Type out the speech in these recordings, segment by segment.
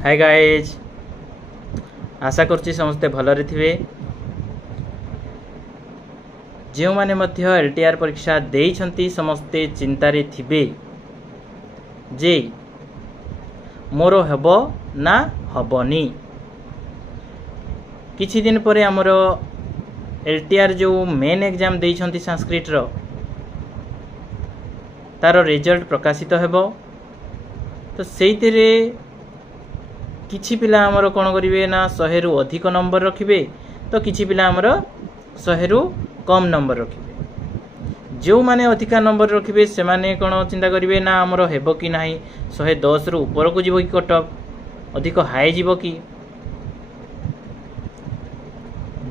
Hi guys, आशा करछि समस्ते भलरे थिबे। जो माने मध्य एलटीआर परीक्षा देइछंती समस्ते चिंतारे थिबे जे मोर हेबो ना हबनी। किछि दिन परे हमरो एलटीआर जो मेन एग्जाम देइछंती संस्कृत रो तार रिजल्ट प्रकाशित हेबो। तो सेइतिरे किछि पिला हमर कोन करिवे ना 100 रु अधिक नंबर रखिबे, तो किछि पिला हमर 100 रु कम नंबर रखिबे। जो माने अधिका नंबर रखिबे से माने कोन चिंता करिवे ना हमर हेबो कि नाही, 110 रु ऊपर को जीवो कि कटअप अधिक हाई जीवो कि।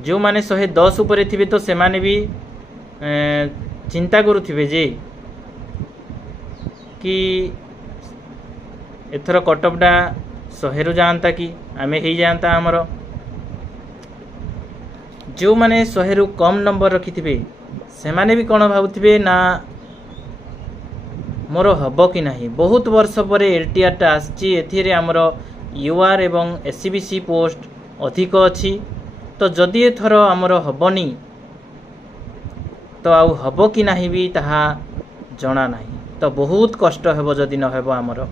जो माने 110 ऊपर थिबे तो से माने भी चिंता करूथिबे जे कि एथर कटअपटा 100 रु जानता कि आमे ही जानता हमर। जो माने 100 रु कम नंबर रखिथिबे से माने भी कोन भाबुथिबे ना मोर हबो कि नाही। बहुत वर्ष परे एलटीआर टा आछि, एथिरे हमर यूआर एवं एससीबीसी पोस्ट अधिक अछि। तो जदि एथर हमर हबनी तो आउ हबो कि नाही भी ताहा जणा नाही। तो बहुत कष्ट हेबो जदि न हेबो हमर।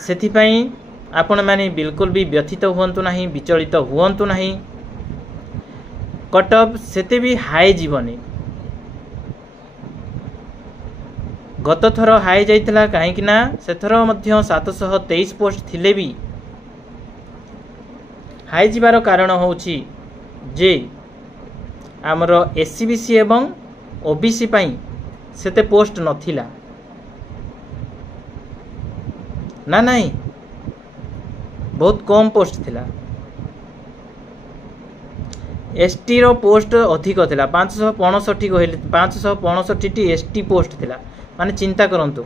सेथिपाई आपण माने बिल्कुल भी व्यथित हुअंतु नाही, विचलित हुअंतु नाही। कटअप सेते भी हाई जीवनी। गत थर हाई जाइतला काहे कि ना सेथर मध्य 723 पोस्ट थिले भी हाई जीवार कारण होउची जे हमर एससीबीसी एवं ओबीसी पाई सेते पोस्ट नथिला ना, नहीं बहुत कम पोस्ट थिला। एसटी रो पोस्ट अधिक थिला, 565 कहले 565 टी एसटी पोस्ट थिला। माने चिंता करंतु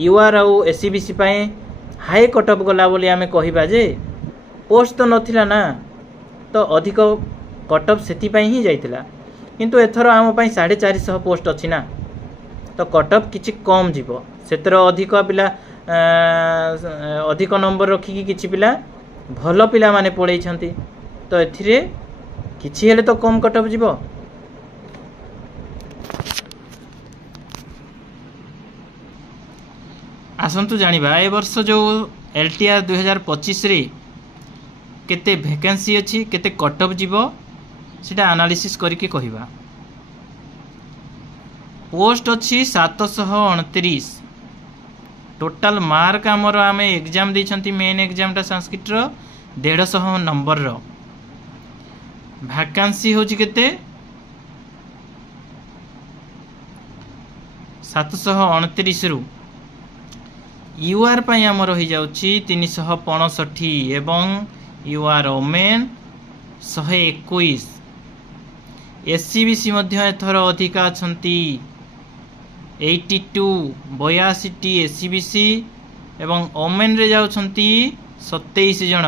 यूआर और एससीबीसी पाए हाई कटअप गला बोली आमे कहिबा जे पोस्ट तो नथिला ना, तो अधिक कटअप सेति पाई ही जाइतिला। किंतु एथरो आम पाई 450 पोस्ट अछि ना, तो कटअप किछि कम जीवो। सेतर अधिक पिला अधिक नंबर रखिकी किछि पिला भल पिला माने पढै छंती, तो एथिरे किछि हेले तो कम कटअप जीवो। आसंतु जानिबा ए वर्ष जो एलटीआर 2025 रे केते वैकेंसी अछि, केते कटअप जीवो सेटा एनालिसिस करके कहिबा। पोस्ट अछि 729। टोटल मार्क हमर आमे एग्जाम दैछंती मेन एग्जाम टा संस्कृत रो 150 नंबर रो। वैकेंसी होछि केते 729 रु। यूआर पाई हमर होई जाउछि 365 एवं यूआर ओमेन 121। एससीबीसी मध्य एथर अधिका अछंती 82 82 टी एससीबीसी एवं ओमेन रे जाउछंती 27 जण।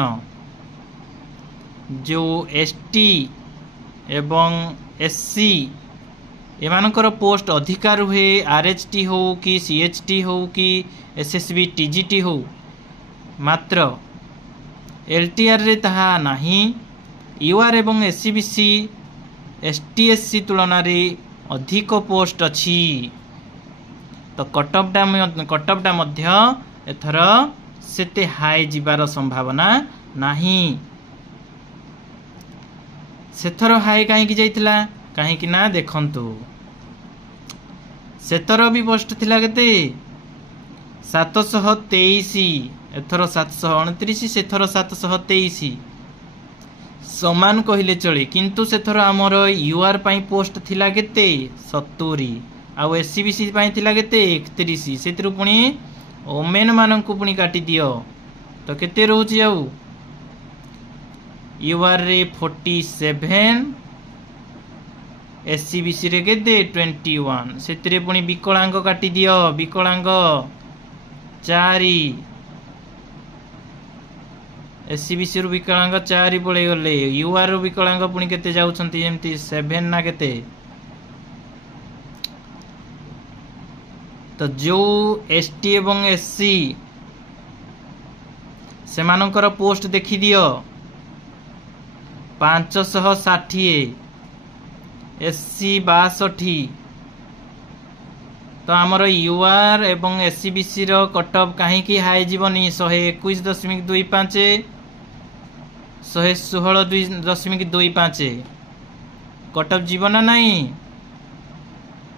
जो एसटी एवं एससी एमानकर पोस्ट अधिकार हुए, आरएचटी हो कि सीएचटी हो कि एसएसबी टीजीटी हो, मात्र एलटीआर रे ताहा नाही। यूआर एवं एससीबीसी एसटीएससी तुलना रे अधिक पोस्ट अछि। तो कटअपटा मध्य एथर सेते हाई जीवार संभावना नाही। सेथर हाई काहे कि जाइतिला काहे कि ना देखंतु सेथर भी पोस्ट थिला केते 723, एथर 729, सेथर 723 समान कहिले चले। किंतु सेथर हमर यूआर पाई पोस्ट थिला केते 70 आ एससीबीसी पाई थिला केते 31। सेतिरु पुनी ओमेन माननकु पुनी काटी दियो तो केते रहउची आउ यूआर रे 47, एससीबीसी रे केते 21। सेतिरे पुनी विकलांग काटी दियो, विकलांग 4, एससीबीसी रु विकलांग 4 पळे गले। यूआर रु विकलांग पुनी केते जाउछंती एमती 7 ना केते तो जो एसटी एवं एससी सेमानंकर पोस्ट देखि दियो 560 एससी 62 तो आमर यूआर एवं एससीबीसी रो कटअफ कहीं हाई जीवनी 121.25 116.25 कटअफ जीवन नहीं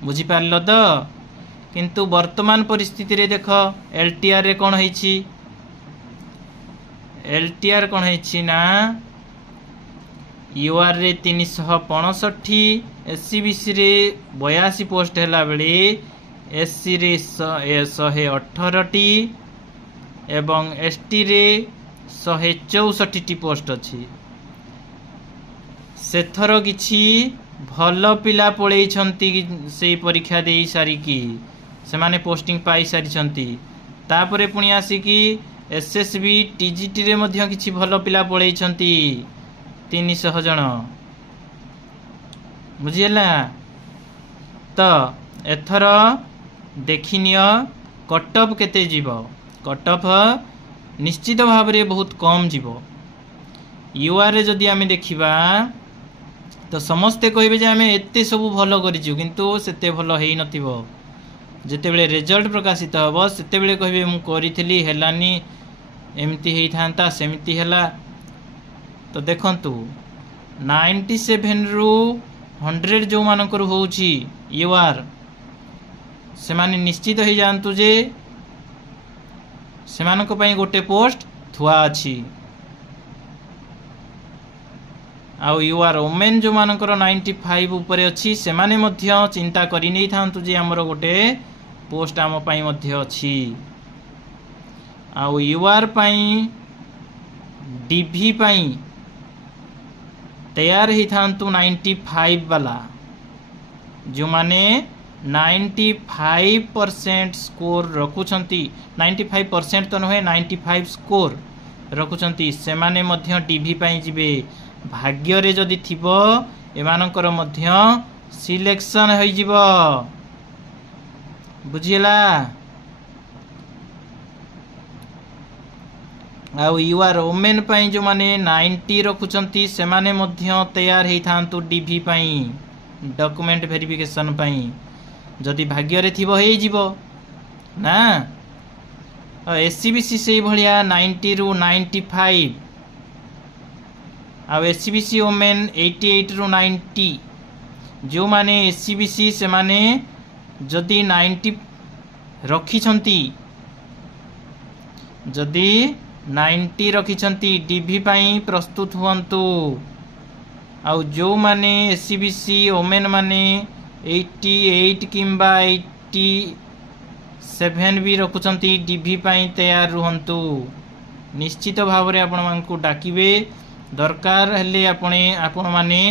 बुझिपार तो किंतु वर्तमान परिस्थिति रे देख एलटीआर रे कौन होईछि एलटीआर कौन होईछि ना यूआर रे 365 एससीबीसी रे 82 पोस्ट हैला बेले एससी रे 118 टी एवं एसटी रे 164 टी पोस्ट अछि सेथर किछि भल पिला पळेई छंती सेई परीक्षा देई सारी की से माने पोस्टिंग पाई सारी छंती तापरे पुणी आसी की एसएसबी टीजीटी रे मध्य किछि भल पिला पळेई छंती 300 जन बुझिला तो एथर देखिनिय कटअफ केते जीव कटअफ निश्चित भाव रे बहुत कम जीव यूआर रे जदि आमे देखिबा तो समस्ते कहबे जे आमे एते सब भलो करिछु किंतु सेते भलो हेई नथिबो जेते बेले रिजल्ट प्रकाशित हबो सेते बेले कहबे मु करिथिली हेलानी एमती हेई थांता सेमती हेला तो देखंतु 97 रु 100 जो मानकर होउची यूआर से माने निश्चित हो जानतु जे सेमानक पई गोटे पोस्ट थुआ अछि आउ यूआर ओमेन जो मानकर 95 ऊपर अछि से माने मध्य चिंता करि नै थांतु जे हमर गोटे पोस्ट आम पई मध्य अछि आउ यूआर पई डीवी पई तैयार ही थांतु 95 वाला जो माने 95% स्कोर रखुछंती 95% तो नहे 95 स्कोर रखुछंती से माने मध्य डीवी पई जिबे भाग्य रे जदि थिबो एमानकर मध्य सिलेक्शन होई जिवो बुझिला आउ यूआर ओमेन पई जो माने 90 रखुछंती से माने मध्य तैयार हेई थांतु डीवी पई डॉक्यूमेंट वेरिफिकेशन पई जदि भाग्य रे थिबो हेई जिवो ना एससीबीसी से भलिया 90 रु 95 आ एससीबीसी ओमेन 88 रु 90 जो माने एससीबीसी से माने जदि 90 रखी छंती जदि 90 रखी छंती डीवी पई प्रस्तुत हुअंतु आ जो माने एससीबीसी ओमेन माने 88 किंबा 87 भी रखुछंती डीवी पई तैयार रुहंतु निश्चित भाव रे आपण मानकु डाकिबे दरकार हेले आपण माने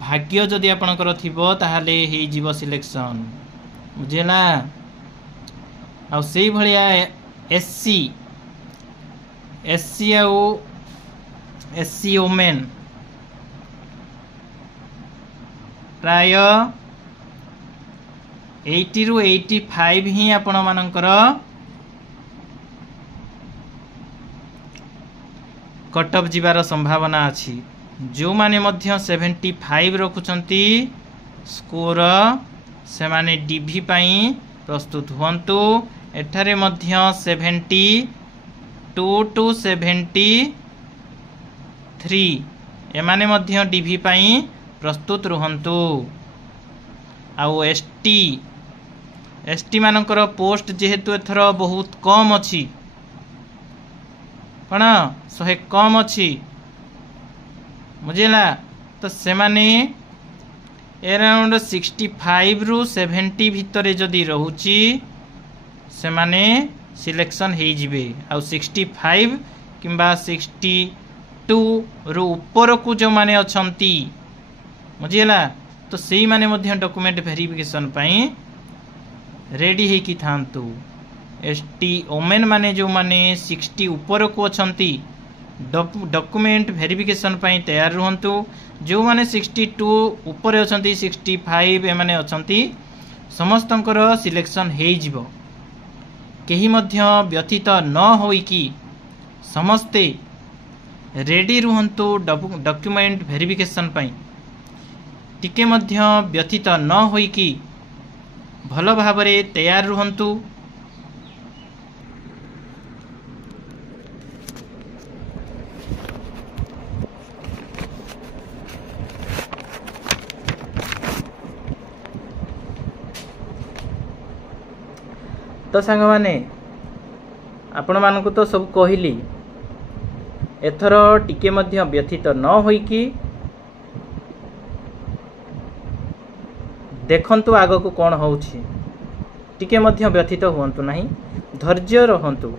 भाग्य जदि आपणकर थिबो ताहाले हेई जीव सिलेक्शन बुझेला आ सेई भलिया एससी आ एससी ओमेन प्राय 80 रु 85 ही आपण मानकर कटअफ जीवार संभावना अछि जो माने मध्य 75 रखुछंती स्कोर से माने डीवी पई प्रस्तुत हुंतु एठारे मध्य 72 टू 73 एमाने मध्य डीवी पई प्रस्तुत रुहंतु आउ एसटी मानकर पोस्ट जेहेतु एथर बहुत कम अछि कौन 100 कम अच्छी बुझेला तो से माने अराउंड 65 रु 70 भितर जदि रहुची से माने सिलेक्शन हेई जिवे आ 65 किंबा 62 रु ऊपर को जो माने अछंती बुझेला तो सेई माने मध्य डॉक्यूमेंट वेरिफिकेशन पई रेडी हे की थांतु एसटी ओमेन माने जो माने 60 ऊपर को अछंती डॉक्यूमेंट वेरिफिकेशन पई तैयार रहंतु जो माने 62 ऊपर अछंती 65 ए माने अछंती समस्तंकर सिलेक्शन हो जिवो केही मध्य व्यतीत न होइकी समस्ते रेडी रुहंतु डॉक्यूमेंट वेरिफिकेशन पाई टिके मध्य व्यतीत न होइकी भल भाबरे तैयार रुहंतु। तो सांग माने आपण मानकु तो सब कहली एथर टिके मध्य व्यथित न होइकी देखंतु आगो को कौन होउछि टिके मध्य व्यथित हुअंतु नहीं धैर्य रहंतु।